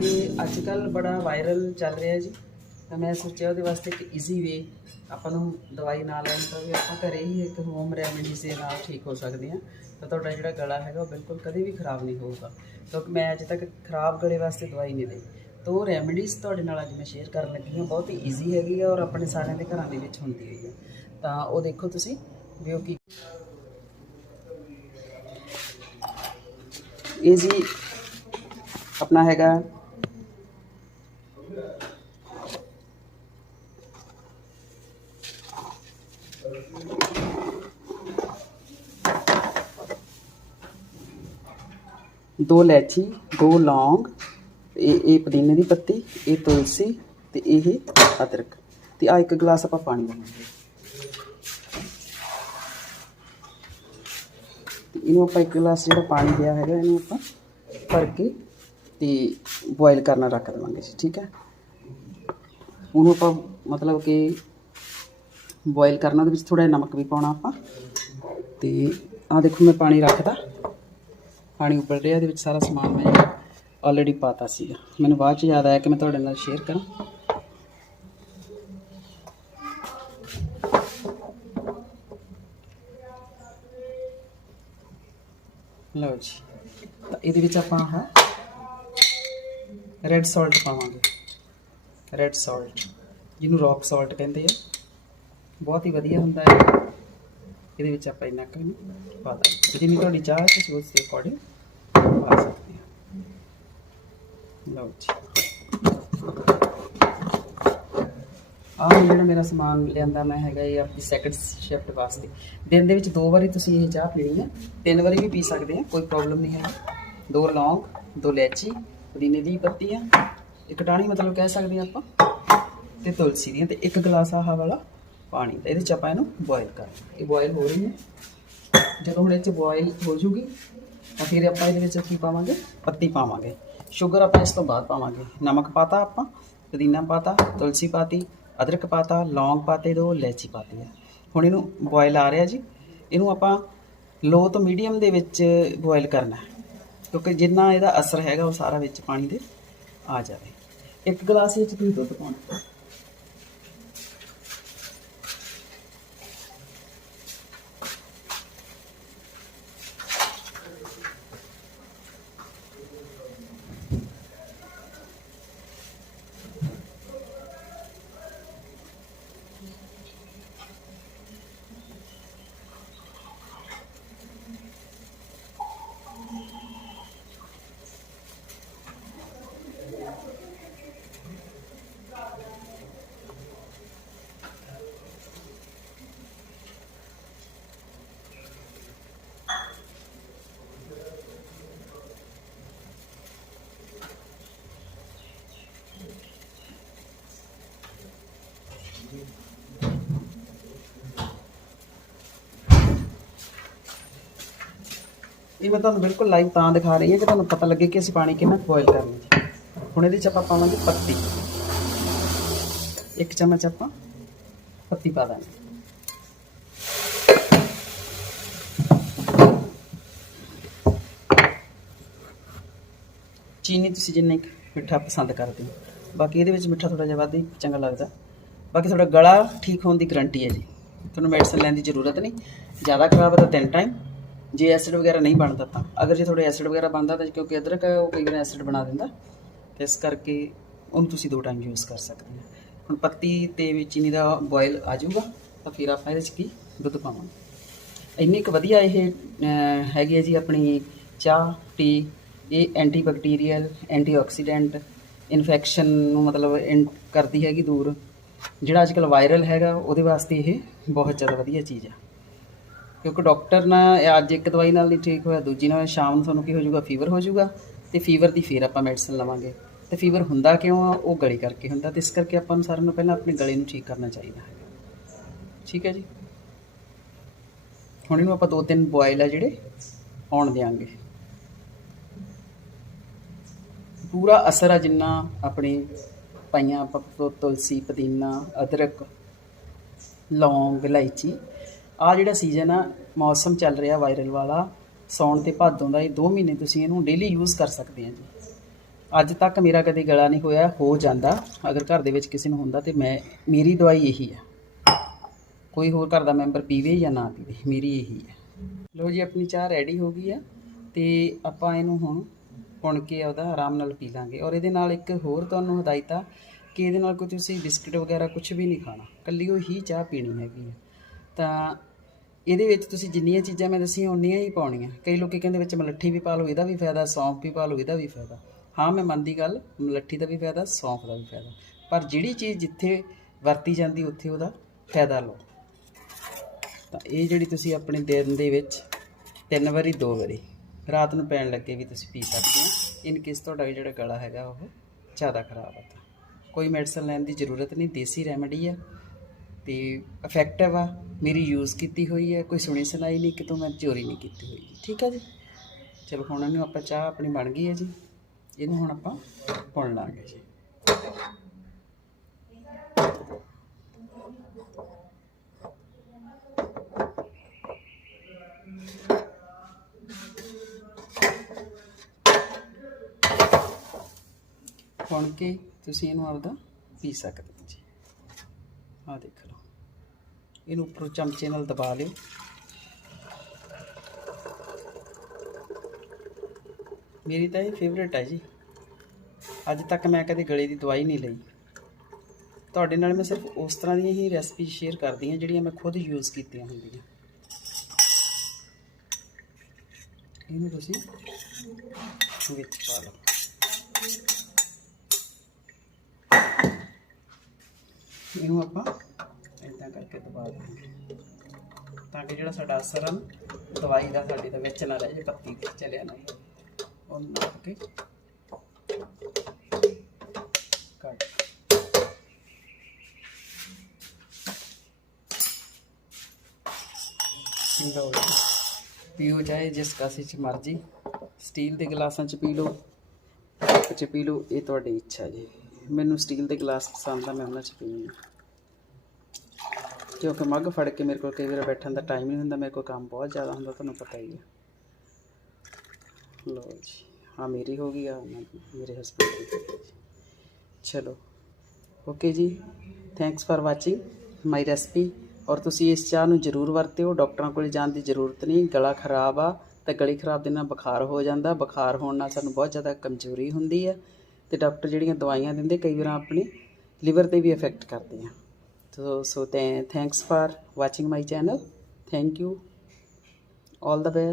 ਤੇ ਅੱਜ ਕੱਲ੍ਹ ਬੜਾ ਵਾਇਰਲ ਚੱਲ ਰਿਹਾ ਜੀ। ਤਾਂ ਮੈਂ ਸੋਚਿਆ ਉਹਦੇ ਵਾਸਤੇ ਇੱਕ ਈਜ਼ੀ ਵੇ ਆਪਾਂ ਨੂੰ ਦਵਾਈ ਨਾ ਲੈਣ ਤੋਂ ਵੀ ਆਪਾਂ ਘਰੇ ਹੀ ਇੱਕ ਹੋਮ ਰੈਮੀਡੀਜ਼ ਦੇ ਨਾਲ ਠੀਕ ਹੋ ਸਕਦੇ ਹਾਂ। ਤਾਂ ਤੁਹਾਡਾ ਜਿਹੜਾ ਗਲਾ ਹੈਗਾ ਉਹ ਬਿਲਕੁਲ ਕਦੇ ਵੀ ਖਰਾਬ ਨਹੀਂ ਹੋਊਗਾ, ਕਿਉਂਕਿ ਮੈਂ ਅੱਜ ਤੱਕ ਖਰਾਬ ਗਲੇ ਵਾਸਤੇ ਦਵਾਈ ਨਹੀਂ ਲਈ। ਤਾਂ ਉਹ ਰੈਮੀਡੀਜ਼ ਤੁਹਾਡੇ ਨਾਲ ਅੱਜ ਮੈਂ ਸ਼ੇਅਰ ਕਰਨ ਲੱਗੀ ਹਾਂ। ਬਹੁਤ ਹੀ ਈਜ਼ੀ ਹੈਗੀ ਆ ਔਰ ਆਪਣੇ ਸਾਰਿਆਂ ਦੇ ਘਰਾਂ ਦੇ ਵਿੱਚ ਹੁੰਦੀ ਹੋਈ ਹੈ। ਤਾਂ ਉਹ ਦੇਖੋ ਤੁਸੀਂ ਵੀ ਉਹ ਕੀ ਇਹ ਜੀ अपना हैगा दो इलायची, दो लौंग, ये पुदीने की पत्ती, ये तुलसी ते ये अदरक ते आ एक गिलास आप पानी लवांगे। इनू आप एक गिलास जो पानी दिया है इनू आप भर के ते बॉयल करना रख देवांगे जी। ठीक है, उन्होंने आप मतलब कि बॉयल करना दे थोड़ा नमक भी पाना आप। तो आ देखो मैं पानी रखता, पानी उबल रहा, ये सारा समान मैं ऑलरेडी पाता सीगा। मैंने बाद च याद आया कि मैं तुहाडे नाल शेयर करा। लो जी, तो ये आप रेड सॉल्ट पावांगे। रेड सॉल्ट जिन्हों रॉक सॉल्ट कहते हैं, बहुत ही वधिया हुंदा है। ये आप इन्ना पा दें जिन्नी तुहाडी चाह तुसीं उस दे अकॉर्डिंग पा सकते हैं। लो जी, जो मेरा समान लिया मैं है ये अपनी सैकंड शिफ्ट वास्ते दिन दे विच 2 बारी तुसीं ये चाह पीनी है, 3 बारी भी पी सकते हैं, कोई प्रॉब्लम नहीं है। 2 लौंग, 2 इलायची, पुदीने दी पत्तियां, एक टाणी मतलब कह सकते हैं आप, ते तुलसी दी, ते 1 गिलास आह वाला पानी। तो ये आप बॉयल कर, ये बॉयल हो रही है। जो हम ये बॉयल हो जूगी तो फिर आप ये पावे, पत्ती पावे, शुगर आप इस तो बाद पावे। नमक पाता, आप पुदीना पाता, तुलसी पाती, अदरक पाता, लौंग पाते, 2 इलायची पाती है। हुण इनू बॉयल आ रहा जी, इनू आप लो तो मीडियम दे विच बॉयल करना है, क्योंकि जिन्ना इहदा असर हैगा वो सारा विच पानी दे आ जाए। 1 गिलास ये तुसीं दुध पाउणा। ये मैं तुहानूं बिल्कुल लाइव तां दिखा रही हूँ कि तुहानूं पता लगे कि असीं पानी कितना बॉयल करना। हुण इहदे च आपां पावांगे पत्ती, 1 चम्मच आपां पत्ती पा देंगे। चीनी तुसीं जिन्नी मिठा पसंद करते हो, बाकी इहदे विच मिठा थोड़ा जिहा वध ही चंगा लगदा। बाकी थोड़ा गला ठीक होने की गारंटी है जी, तुहानूं मेडिसिन लैण की जरूरत नहीं। ज़्यादा खराब है तो 3 टाइम, जे एसिड वगैरह नहीं बनता तो, अगर जो थोड़े एसिड वगैरह बनता तो क्योंकि अदरक है वो कई बार एसिड बना देंदा, तो इस करके उन्होंने तुसीं 2 टाइम यूज़ कर सकते हैं। हुण पत्ती ते चीनी का बॉयल आ जाऊगा तो फिर आप की दुध पावांगे। इन्नी क वधिया ये हैगी है जी अपनी चाह टी। ये एंटी बैक्टीरियल, एंटीऑक्सीडेंट, इन्फैक्शन मतलब करती हैगी दूर। जिहड़ा अजकल वायरल हैगा उहदे वास्ते ये बहुत ज़्यादा वधिया चीज़ है, क्योंकि डॉक्टर ना अज एक दवाई नाल नहीं ठीक होया, दूजी नाल शाम नूं तुहानूं की हो जाऊगा, फीवर हो जाऊगा, तो फीवर की फिर आप मेडिसिन लवांगे। तो फीवर हुंदा क्यों आ, वो गले करके हुंदा, तो इस करके आपां नूं सारिਆਂ ਨੂੰ ਪਹਿਲਾਂ अपने गले नूं ठीक करना चाहिए है। ठीक है जी, हुण इहनूं आपां 2-3 बॉयल आ जिहड़े आउण देंगे। पूरा असर आ जिन्ना अपनी पाइयां ਆਪਾਂ तुलसी, पुदीना, अदरक, लौंग, इलायची। आ जिहड़ा सीजन आ मौसम चल रहा वायरल वाला, ਸਾਉਣ ਤੇ ਭਾਦੋਂ ਦਾ ਇਹ 2 ਮਹੀਨੇ ਤੁਸੀਂ ਇਹਨੂੰ ਡੇਲੀ ਯੂਜ਼ ਕਰ ਸਕਦੇ ਆ ਜੀ। ਅੱਜ ਤੱਕ ਮੇਰਾ ਕਦੇ ਗਲਾ ਨਹੀਂ ਹੋਇਆ, ਹੋ ਜਾਂਦਾ ਅਗਰ ਘਰ ਦੇ ਵਿੱਚ ਕਿਸੇ ਨੂੰ ਹੁੰਦਾ ਤੇ ਮੇਰੀ ਦਵਾਈ ਇਹੀ ਆ। ਕੋਈ ਹੋਰ ਘਰ ਦਾ ਮੈਂਬਰ ਪੀਵੇ ਜਾਂ ਨਾ ਪੀਵੇ, ਮੇਰੀ ਇਹੀ ਹੈ। ਲਓ ਜੀ, ਆਪਣੀ ਚਾਹ ਰੈਡੀ ਹੋ ਗਈ ਆ ਤੇ ਆਪਾਂ ਇਹਨੂੰ ਹੁਣ ਪੁਣ ਕੇ ਉਹਦਾ ਆਰਾਮ ਨਾਲ ਪੀ ਲਾਂਗੇ। ਔਰ ਇਹਦੇ ਨਾਲ ਇੱਕ ਹੋਰ ਤੁਹਾਨੂੰ ਹਦਾਇਤ ਆ ਕਿ ਇਹਦੇ ਨਾਲ ਕੋਈ ਤੁਸੀਂ ਬਿਸਕਿਟ ਵਗੈਰਾ ਕੁਝ ਵੀ ਨਹੀਂ ਖਾਣਾ, ਇਕੱਲੀ ਉਹ ਹੀ ਚਾਹ ਪੀਣੀ ਹੈਗੀ ਆ। ਤਾਂ ਇਹਦੇ ਵਿੱਚ ਤੁਸੀਂ ਜਿੰਨੀਆਂ ਚੀਜ਼ਾਂ ਮੈਂ ਦੱਸੀਆਂ ਉਨੀਆਂ ਹੀ ਪਾਉਣੀਆਂ। ਕਈ ਲੋਕ ਕਹਿੰਦੇ ਵਿੱਚ ਮਲੱਠੀ ਵੀ ਪਾ ਲਓ, ਇਹਦਾ ਵੀ ਫਾਇਦਾ, ਸੌਂਫ ਵੀ ਪਾ ਲਓ, ਇਹਦਾ ਵੀ ਫਾਇਦਾ। ਹਾਂ, ਮੈਂ ਮੰਨਦੀ ਗੱਲ, ਮਲੱਠੀ ਦਾ ਵੀ ਫਾਇਦਾ, ਸੌਂਫ ਦਾ ਵੀ ਫਾਇਦਾ, ਪਰ ਜਿਹੜੀ ਚੀਜ਼ ਜਿੱਥੇ ਵਰਤੀ ਜਾਂਦੀ ਉੱਥੇ ਉਹਦਾ ਫਾਇਦਾ ਲਓ। ਤਾਂ ਇਹ ਜਿਹੜੀ ਤੁਸੀਂ ਆਪਣੇ ਦਿਨ ਦੇ ਵਿੱਚ 3 ਵਾਰੀ 2 ਵਾਰੀ ਰਾਤ ਨੂੰ ਪੈਣ ਲੱਗੇ ਵੀ ਤੁਸੀਂ ਪੀ ਸਕਦੇ ਹੋ। ਇਨ ਕੇਸ ਤੁਹਾਡਾ ਜਿਹੜਾ ਗਲਾ ਹੈਗਾ ਉਹ ਜ਼ਿਆਦਾ ਖਰਾਬ ਆ ਤਾਂ ਕੋਈ ਮੈਡੀਸਨ ਲੈਣ ਦੀ ਜ਼ਰੂਰਤ ਨਹੀਂ, ਦੇਸੀ ਰੈਮੇਡੀ ਆ ਤੇ ਇਫੈਕਟਿਵ ਆ। ਮੇਰੀ ਯੂਜ਼ ਕੀਤੀ ਹੋਈ ਹੈ, ਕੋਈ ਸੁਣੀ ਸੁਣਾਈ ਨਹੀਂ, ਕਿਤੋਂ ਮੈਂ ਚੋਰੀ ਨਹੀਂ ਕੀਤੀ ਹੋਈ। ਠੀਕ ਹੈ ਜੀ, ਚਲੋ ਹੁਣ ਇਹਨੂੰ ਆਪਾਂ, ਚਾਹ ਆਪਣੀ ਬਣ ਗਈ ਹੈ ਜੀ, ਇਹਨੂੰ ਹੁਣ ਆਪਾਂ ਪੁਣ ਲਾਂਗੇ ਜੀ। ਪੁਣ ਕੇ ਤੁਸੀਂ ਇਹਨੂੰ ਆਪਦਾ ਪੀ ਸਕਦੇ ਹੋ ਜੀ। ਆਹ ਦੇਖ ਲਓ, ਇਹਨੂੰ ਉੱਪਰੋਂ ਚਮਚੇ ਨਾਲ ਦਬਾ ਲਿਓ। ਮੇਰੀ ਤਾਂ ਇਹ ਫੇਵਰੇਟ ਹੈ ਜੀ। ਅੱਜ ਤੱਕ ਮੈਂ ਕਦੇ ਗਲੇ ਦੀ ਦਵਾਈ ਨਹੀਂ ਲਈ। ਤੁਹਾਡੇ ਨਾਲ ਮੈਂ ਸਿਰਫ ਉਸ ਤਰ੍ਹਾਂ ਦੀਆਂ ਹੀ ਰੈਸਪੀ ਸ਼ੇਅਰ ਕਰਦੀ ਹਾਂ ਜਿਹੜੀਆਂ ਮੈਂ ਖੁਦ ਯੂਜ਼ ਕੀਤੀਆਂ ਹੁੰਦੀਆਂ। ਇਹਨੂੰ ਤੁਸੀਂ ਵਿੱਚ ਪਾ ਲਓ। ਇਹਨੂੰ ਆਪਾਂ ਇੱਦਾਂ ਕਰਕੇ ਦਬਾ ਦਿਆਂਗੇ ਤਾਂ ਕਿ ਜਿਹੜਾ ਸਾਡਾ ਅਸਰ ਆ ਦਵਾਈ ਦਾ ਸਾਡੇ ਦਾ ਵਿੱਚ ਨਾ ਰਹਿ ਜੇ, ਪੱਤੀ ਤੇ ਚਲਿਆ ਨਾ, ਉਹ ਨਾਪ ਕੇ ਕੱਟ। ਲਓ ਜੀ, ਪੀਓ ਚਾਹੇ ਜਿਸ ਕਾਸੇ 'ਚ ਮਰਜ਼ੀ, ਸਟੀਲ ਦੇ ਗਲਾਸਾਂ 'ਚ ਪੀ ਲਓ, ਕੱਪ 'ਚ ਪੀ ਲਓ, ਇਹ ਤੁਹਾਡੀ ਇੱਛਾ ਜੀ। ਮੈਨੂੰ ਸਟੀਲ ਦੇ ਗਲਾਸ ਪਸੰਦ ਆ, ਮੈਂ ਉਹਨਾਂ 'ਚ ਪੀਂਦੀ ਹਾਂ ਕਿਉਂਕਿ ਮੱਗ ਫੜ ਕੇ ਮੇਰੇ ਕੋਲ ਕਈ ਵਾਰ ਬੈਠਣ ਦਾ ਟਾਈਮ ਨਹੀਂ ਹੁੰਦਾ, ਮੇਰੇ ਕੋਲ ਕੰਮ ਬਹੁਤ ਜ਼ਿਆਦਾ ਹੁੰਦਾ, ਤੁਹਾਨੂੰ ਪਤਾ ਹੀ ਹੈ। ਲਓ ਜੀ, ਹਾਂ ਮੇਰੀ ਹੋ ਗਈ ਆ, ਮੇਰੇ ਹਸਬੈਂਡ ਦੀ ਹੋ ਗਈ। ਚਲੋ ਓਕੇ ਜੀ, thanks for watching my recipe. ਔਰ ਤੁਸੀਂ ਇਸ ਚਾਹ ਨੂੰ ਜ਼ਰੂਰ ਵਰਤਿਓ। ਡਾਕਟਰਾਂ ਕੋਲ ਜਾਣ ਦੀ ਜ਼ਰੂਰਤ ਨਹੀਂ। ਗਲਾ ਖਰਾਬ ਆ ਤਾਂ ਗਲੇ ਖਰਾਬ ਦੇ ਨਾਲ ਬੁਖਾਰ ਹੋ ਜਾਂਦਾ, ਬੁਖਾਰ ਹੋਣ ਨਾਲ ਸਾਨੂੰ ਬਹੁਤ ਜ਼ਿਆਦਾ ਕਮਜ਼ੋਰੀ ਹੁੰਦੀ ਹੈ ਤੇ ਡਾਕਟਰ ਜਿਹੜੀਆਂ ਦਵਾਈਆਂ ਦਿੰਦੇ ਕਈ ਵਾਰ ਆਪਣੇ ਲਿਵਰ 'ਤੇ ਵੀ ਇਫੈਕਟ ਕਰਦੇ ਆ। So thanks for watching my channel. Thank you. All the best.